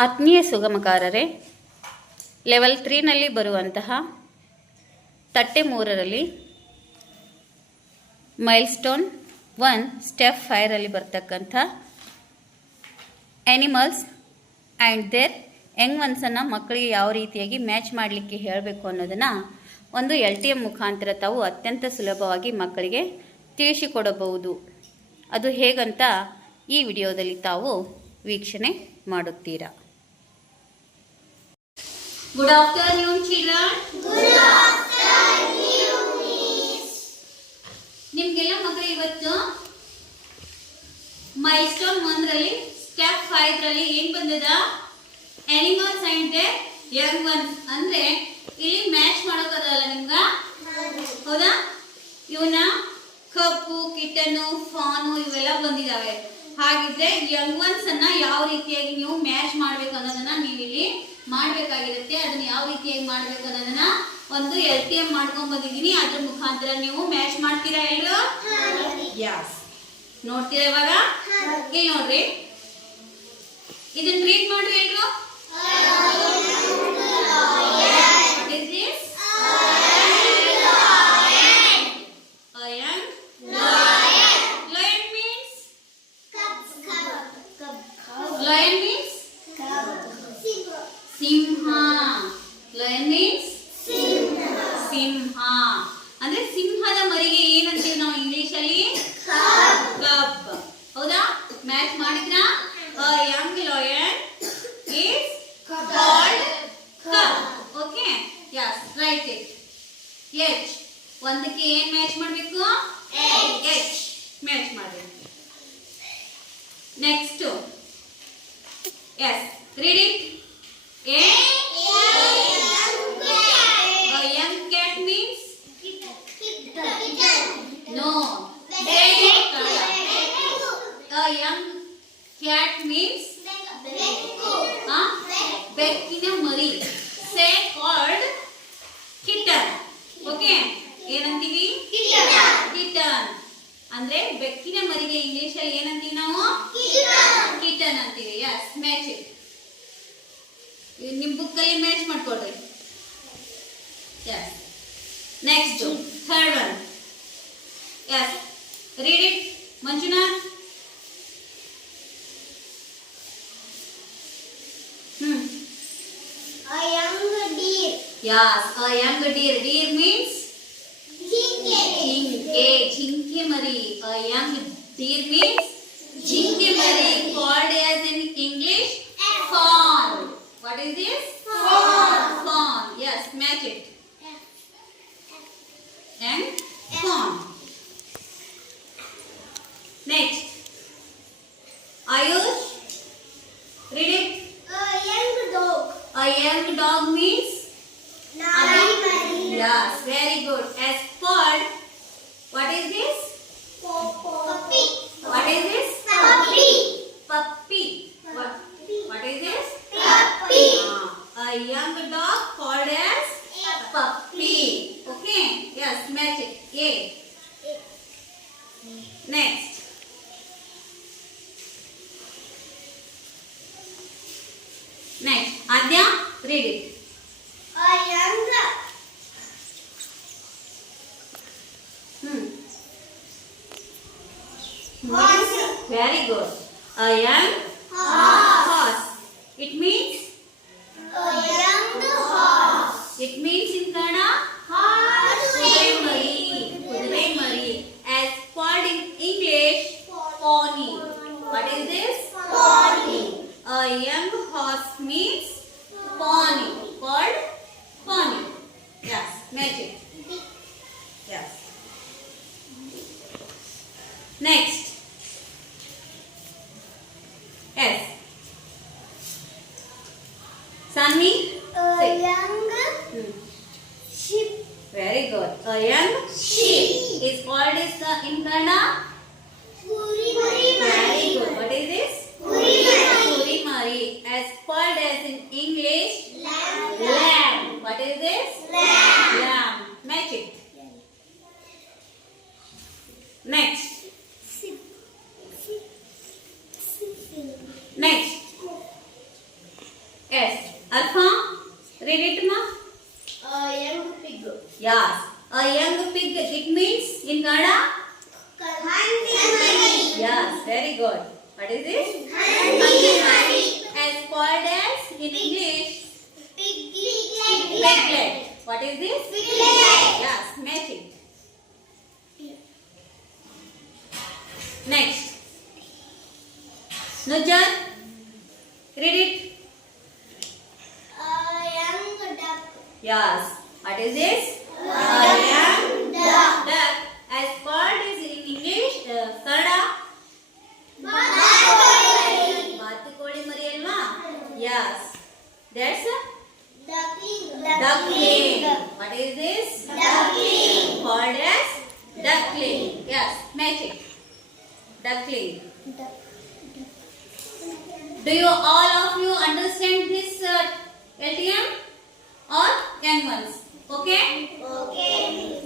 ಆತ್ಮೀಯ ಸುಗಮಕಾರರೇ, ಲೆವೆಲ್ 3ನಲ್ಲಿ ಬರುವಂತಹ ತಟ್ಟೆ 3ರಲ್ಲಿ ಮೈಲ್ಸ್ಟೋನ್ 1 ಸ್ಟೆಪ್ 5ರಲ್ಲಿ ಬರ್ತಕ್ಕಂಥ ಆ್ಯನಿಮಲ್ಸ್ ಆ್ಯಂಡ್ ದೇರ್ ಯಂಗ್ ಒನ್ಸನ್ನು ಮಕ್ಕಳಿಗೆ ಯಾವ ರೀತಿಯಾಗಿ ಮ್ಯಾಚ್ ಮಾಡಲಿಕ್ಕೆ ಹೇಳಬೇಕು ಅನ್ನೋದನ್ನು ಒಂದು LTM ಮುಖಾಂತರ ತಾವು ಅತ್ಯಂತ ಸುಲಭವಾಗಿ ಮಕ್ಕಳಿಗೆ ತಿಳಿಸಿಕೊಡಬಹುದು. ಅದು ಹೇಗಂತ ಈ ವಿಡಿಯೋದಲ್ಲಿ ತಾವು ವೀಕ್ಷಣೆ ಮಾಡುತ್ತೀರಾ. Good afternoon children. Good afternoon miss. ನಿಮಗೆಲ್ಲ ಮಕ್ಕಳು ಇವತ್ತು ಮೈಲ್ಸ್ಟೋನ್ 1ರಲ್ಲಿ ಸ್ಟೆಪ್ 5ರಲ್ಲಿ ಏನು ಬಂದದ? Animals and their young ones. ಅಂದರೆ ಇಲ್ಲಿ ಮ್ಯಾಚ್ ಮಾಡೋಕ್ಕದಲ್ಲ ನಿಮ್ಗೆ, ಹೌದಾ? ಇವನ್ನ ಕಪ್ಪು, ಕಿಟನು, ಫಾನು ಇವೆಲ್ಲ ಬಂದಿದ್ದಾವೆ. ಹಾಗಿದ್ರೆ ಯಂಗ್ ಒನ್ಸ್ ಅನ್ನ ಯಾವ ರೀತಿಯಾಗಿ ನೀವು ಮ್ಯಾಚ್ ಮಾಡ್ಬೇಕು ಅನ್ನೋದನ್ನ ನೀವು ಇಲ್ಲಿ ಮಾಡ್ಬೇಕಾಗಿರುತ್ತೆ. ಅದನ್ನ ಯಾವ ರೀತಿಯಾಗಿ ಮಾಡ್ಬೇಕು ಅನ್ನೋದನ್ನ ಒಂದು LTM ಮಾಡ್ಕೊಂಡ್ ಬಂದಿದ್ದೀನಿ. ಅದ್ರ ಮುಖಾಂತರ ನೀವು ಮ್ಯಾಚ್ ಮಾಡ್ತೀರಾ ಎಲ್ಲರೂ? ಯಸ್. ನೋಡ್ತೀರಾ ಇವಾಗ? ಇಲ್ಲಿ ನೋಡ್ರಿ, ಇದನ್ನ ರೀಡ್ ಮಾಡ್ರಿ ಎಲ್ಲರೂ. ಸಿಂಹ ಅಂದ್ರೆ ಸಿಂಹದ ಮರಿಗೆ ಏನಂತೀವಿ ನಾವು ಇಂಗ್ಲಿಷ್ ಅಲ್ಲಿ? ಕಬ್. ಹೌದಾ? ಮ್ಯಾಚ್ ಮಾಡಿದ್ರಾ? A young lion is called cub. Okay? Yes, write it. H. ಒಂದಕ್ಕೆ ಏನ್ ಮ್ಯಾಚ್ ಮಾಡಬೇಕು? H ಮ್ಯಾಚ್ ಮಾಡಬೇಕು. Next yes, read it. A young cat means? No. A young cat means? ಬೆಕ್ಕಿನ ಮರಿ. Say called kitten. Okay? ಏನಂತೀವಿ? Kitten. ಅಂದ್ರೆ ಬೆಕ್ಕಿನ ಮರಿಗೆ ಇಂಗ್ಲಿಷ್ ಅಲ್ಲಿ ಏನಂತೀವಿ ನಾವು? ಕಿಟನ್ ಅಂತೀವಿ. Yes, match it. ನಿಮ್ಮ ಬುಕ್ ಅಲ್ಲಿ ಮ್ಯಾಚ್ ಮಾಡ್ಕೊಡ್ರಿ. Yes. Next third one. Yes, read it Manjunath. A young deer. Yes, a young deer. Deer means? Jinke. Jinke mari. A young deer means? Jinke mari, called as in English fawn. What is this? Fawn. Yes, match it. And fawn. Next. Ayush, read it. A young dog. A young dog means? Nari. Yes, very good. As spurred. What is this? Puppy. What is this? Puppy. Puppy. What is this? Puppy. A young dog called as puppy. Okay? Yes, match it. A. Next. Next. Adya, read it. A young horse. Very good. A young horse. It means? A young horse. It means in Kannada? Horse. Kudure mari. As called in English, pony. What is this? Pony. A young horse means pony. Called pony. Yes, match it. Yes. Next. Yes. Sunny. A young sheep. Very good. A young sheep is called as in Kannada? Very good. What is this? Kurimari. As called as in English? Lamb. What is this? Lamb. Match it. Next. Sheep. Arfa, read it, ma. Young pig. Yes, a young pig. It means in Kannada. Yes, very good. What is this? As called as in English, piglet. What is this? Yes, matching. Next, Nujat, read it. Young duck. Yes. What is this? A young duck. As called as in English, Kannada. ಬಾತುಕೋಳಿ ಮರಿ ಅಲ್ವಾ? Yes. That's a duckling. What is this? Called as duckling. Yes, matching. Duckling. Do you all of you understand this LTM or young ones? Okay? Okay.